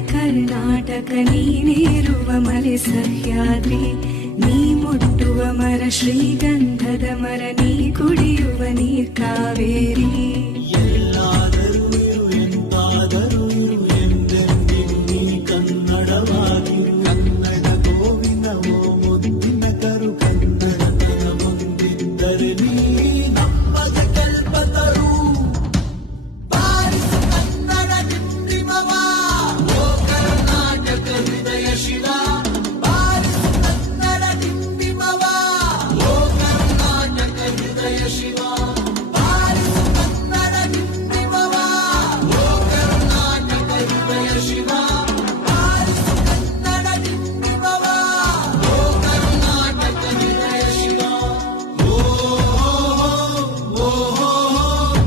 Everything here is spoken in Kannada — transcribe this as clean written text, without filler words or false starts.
ಕರ್ನಾಟಕ ನೀನೇರುವ ಮಲೆ ಸಹ್ಯಾದ್ರಿ, ನೀ ಮುಟ್ಟುವ ಮರ ಶ್ರೀಗಂಧದ ಮರ, ನೀ ಕುಡಿಯುವ ನೀರ್ ಕಾವೇರಿ.